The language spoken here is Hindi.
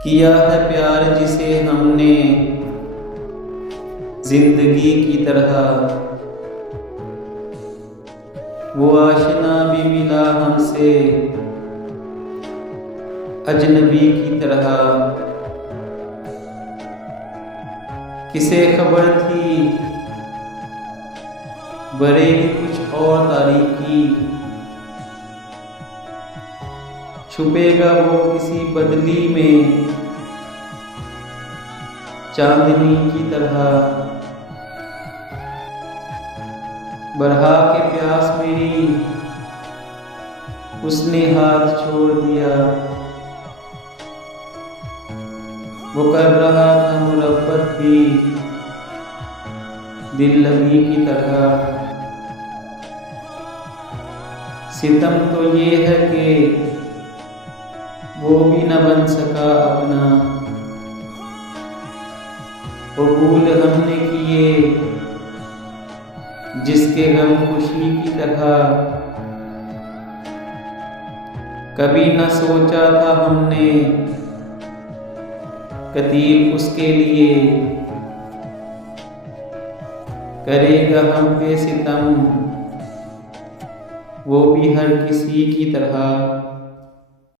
किया है प्यार जिसे हमने जिंदगी की तरह, वो आशना भी मिला हमसे अजनबी की तरह। किसे खबर थी बरेली कुछ और तारीकी, छुपेगा वो किसी बदली में चांदनी की तरह। बढ़ा के प्यास मेरी उसने हाथ छोड़ दिया, वो कर रहा था मुरब्बत भी दिल लगी की तरह। सितम तो ये है कि वो भी न बन सका अपना, वो भूल हमने किए जिसके गम खुशी की तरह। कभी न सोचा था हमने कतील उसके लिए, करेगा हम पे सितम वो भी हर किसी की तरह।